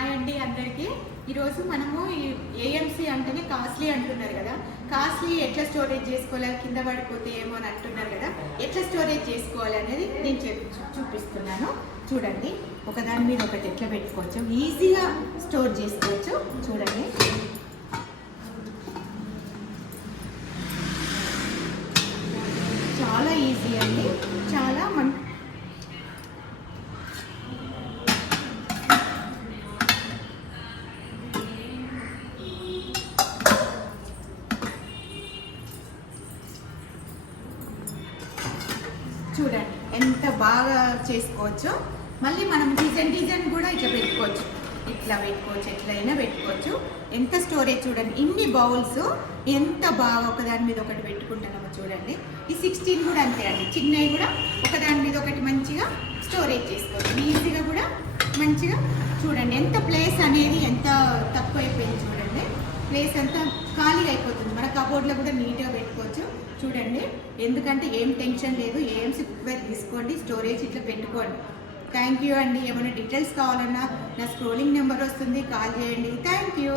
Hi అండి అందరికీ. ఈరోజు మనము ఏఎంసీ అంటేనే కాస్ట్లీ అంటున్నారు కదా, కాస్ట్లీ ఎట్లా స్టోరేజ్ చేసుకోవాలి, కింద పడిపోతే ఏమో అని అంటున్నారు కదా, ఎట్లా స్టోరేజ్ చేసుకోవాలి అనేది నేను చూపిస్తున్నాను. చూడండి, ఒకదాని మీద ఒకటి ఎట్లా పెట్టుకోవచ్చు, ఈజీగా స్టోర్ చేసుకోవచ్చు. చూడండి, చాలా ఈజీ అండి, చాలా చూడండి ఎంత బాగా చేసుకోవచ్చు. మళ్ళీ మనం డిజైన్ కూడా ఇట్లా పెట్టుకోవచ్చు, ఎట్లయినా పెట్టుకోవచ్చు. ఎంత స్టోరేజ్ చూడండి, ఇన్ని బౌల్స్ ఎంత బాగా ఒకదాని మీద ఒకటి పెట్టుకుంటున్నామో చూడండి. ఈ 16 కూడా అంతే అండి, చిన్నవి కూడా ఒకదాని మీద ఒకటి మంచిగా స్టోరేజ్ చేసుకోవచ్చు, ఈజీగా కూడా మంచిగా. చూడండి ఎంత ప్లేస్ అనేది ఎంత తక్కువ అయిపోయింది, చూడండి ప్లేస్ అంతా ఖాళీగా అయిపోతుంది. మన కబోర్డ్లో కూడా నీట్గా పెట్టుకోవచ్చు. చూడండి, ఎందుకంటే ఏం టెన్షన్ లేదు. ఏఎంసీ కుక్వేర్ తీసుకోండి, స్టోరేజ్ ఇట్లా పెట్టుకోండి. థ్యాంక్ యూ అండి. ఏమైనా డీటెయిల్స్ కావాలన్నా నా స్క్రోలింగ్ నెంబర్ వస్తుంది, కాల్ చేయండి. Thank you.